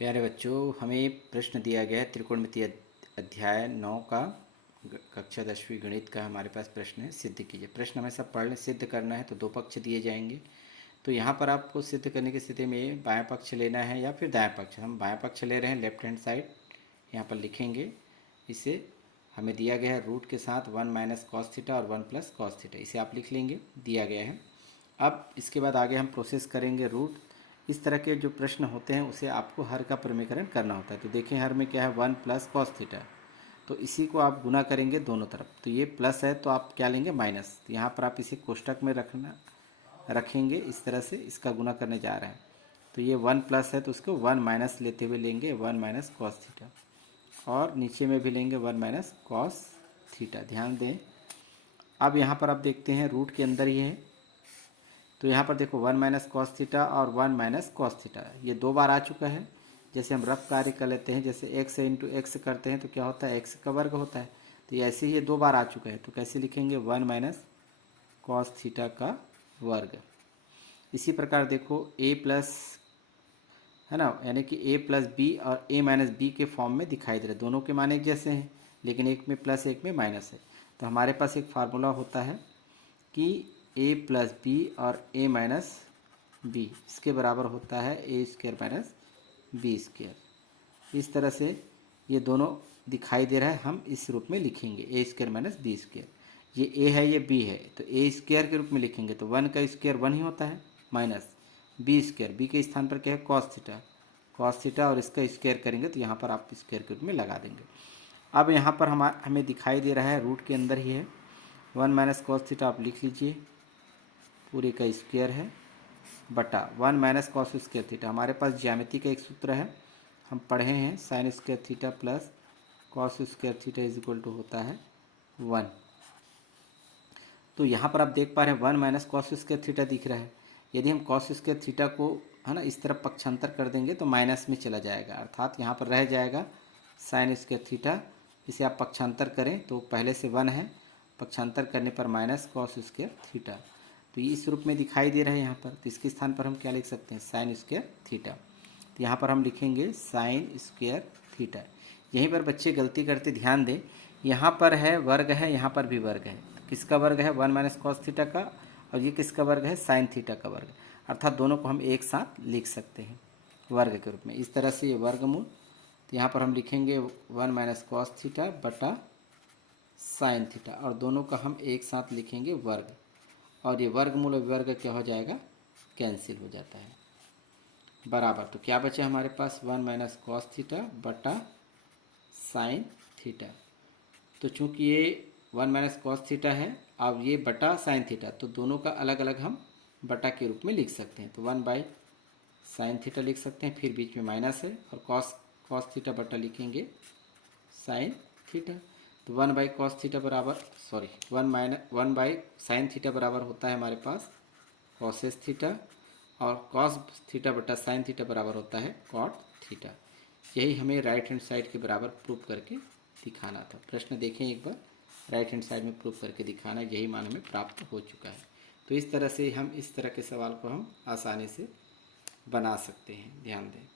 प्यारे बच्चों, हमें प्रश्न दिया गया है त्रिकोणमितीय अध्याय 9 का कक्षा 10वीं गणित का हमारे पास प्रश्न है। सिद्ध कीजिए। प्रश्न हमें सब पढ़ लें। सिद्ध करना है तो दो पक्ष दिए जाएंगे। तो यहाँ पर आपको सिद्ध करने की स्थिति में बायां पक्ष लेना है या फिर दायां पक्ष। हम बायां पक्ष ले रहे हैं, लेफ्ट हैंड साइड। यहाँ पर लिखेंगे इसे। हमें दिया गया है रूट के साथ 1 माइनस कॉस थीटा और 1 प्लस कॉस थीटा। इसे आप लिख लेंगे, दिया गया है। अब इसके बाद आगे हम प्रोसेस करेंगे रूट। इस तरह के जो प्रश्न होते हैं उसे आपको हर का प्रमीकरण करना होता है। तो देखें हर में क्या है, 1 प्लस कॉस थीटा। तो इसी को आप गुना करेंगे दोनों तरफ। तो ये प्लस है तो आप क्या लेंगे, माइनस। तो यहाँ पर आप इसे कोष्टक में रखेंगे इस तरह से। इसका गुना करने जा रहे हैं तो ये 1 प्लस है तो उसको 1 माइनस लेते हुए लेंगे, 1 माइनस कॉस थीटा। और नीचे में भी लेंगे 1 माइनस कॉस थीटा। ध्यान दें, अब यहाँ पर आप देखते हैं रूट के अंदर ही है। तो यहाँ पर देखो 1 माइनस कॉस थीटा और 1 माइनस कॉस थीटा, ये दो बार आ चुका है। जैसे हम रफ कार्य कर लेते हैं, जैसे x इंटू एक्स करते हैं तो क्या होता है, x का वर्ग होता है। तो ऐसे ही ये दो बार आ चुका है। तो कैसे लिखेंगे, 1 माइनस कॉस थीटा का वर्ग। इसी प्रकार देखो a प्लस, है ना, यानी कि a प्लस बी और a माइनस बी के फॉर्म में दिखाई दे रहे। दोनों के मान एक जैसे हैं, लेकिन एक में प्लस एक में माइनस है। तो हमारे पास एक फार्मूला होता है कि a प्लस बी और a माइनस बी इसके बराबर होता है ए स्क्वायर माइनस बी स्क्वायर। इस तरह से ये दोनों दिखाई दे रहा है, हम इस रूप में लिखेंगे ए स्क्वायर माइनस बी स्क्वायर। ये a है, ये b है, तो ए स्क्वायर के रूप में लिखेंगे। तो 1 का स्क्वायर 1 ही होता है, माइनस बी स्क्वायर, बी के स्थान पर क्या है, कॉस थीटा। कॉस थीटा और इसका स्क्वायर करेंगे तो यहाँ पर आप स्क्वायर के रूप में लगा देंगे। अब यहाँ पर हमें दिखाई दे रहा है रूट के अंदर ही है। 1 माइनस कॉस थीटा आप लिख लीजिए, पूरे का स्क्वायर है, बटा 1 माइनस कॉस स्क्वायर थीटा। हमारे पास ज्यामिति का एक सूत्र है, हम पढ़े हैं, sine square theta plus cos square theta is equal to होता है 1। तो यहाँ पर आप देख पा रहे हैं 1 माइनस कॉस स्क्वायर थीटा दिख रहा है। यदि हम कॉस स्क्वायर थीटा को, है ना, इस तरफ पक्षांतर कर देंगे तो माइनस में चला जाएगा, अर्थात यहाँ पर रह जाएगा साइन स्क्वायर थीटा। इसे आप पक्षांतर करें तो पहले से 1 है, पक्षांतर करने पर माइनस कॉस स्क्वायर थीटा। तो ये इस रूप में दिखाई दे रहा है यहाँ पर। तो इसके स्थान पर हम क्या लिख सकते हैं, साइन स्क्वायर थीटा। तो यहाँ पर हम लिखेंगे साइन स्क्वायर थीटा। यहीं पर बच्चे गलती करते, ध्यान दें, यहाँ पर है वर्ग है, यहाँ पर भी वर्ग है। किसका वर्ग है, 1 माइनस कॉस थीटा का, और ये किसका वर्ग है, साइन थीटा का वर्ग। अर्थात दोनों को हम एक साथ लिख सकते हैं वर्ग के रूप में। इस तरह से ये वर्गमूल। तो यहाँ पर हम लिखेंगे 1 माइनस कॉस थीटा बटा साइन थीटा, और दोनों का हम एक साथ लिखेंगे वर्ग। और ये वर्गमूल और वर्ग क्या हो जाएगा, कैंसिल हो जाता है, बराबर। तो क्या बचे हमारे पास, 1 माइनस कॉस थीटा बटा साइन थीटा। तो चूंकि ये 1 माइनस कॉस थीटा है, अब ये बटा साइन थीटा, तो दोनों का अलग अलग हम बटा के रूप में लिख सकते हैं। तो 1 बाई साइन थीटा लिख सकते हैं, फिर बीच में माइनस है, और कॉस थीटा बटा लिखेंगे साइन थीटा। तो 1 बाई कॉस थीटा बराबर, सॉरी, 1 बाई साइन थीटा बराबर होता है हमारे पास कॉसेस थीटा, और कॉस थीटा बटा साइन थीटा बराबर होता है कॉट थीटा। यही हमें राइट हैंड साइड के बराबर प्रूव करके दिखाना था। प्रश्न देखें एक बार, राइट हैंड साइड में प्रूव करके दिखाना, यही मान हमें प्राप्त हो चुका है। तो इस तरह से हम इस तरह के सवाल को हम आसानी से बना सकते हैं, ध्यान दें।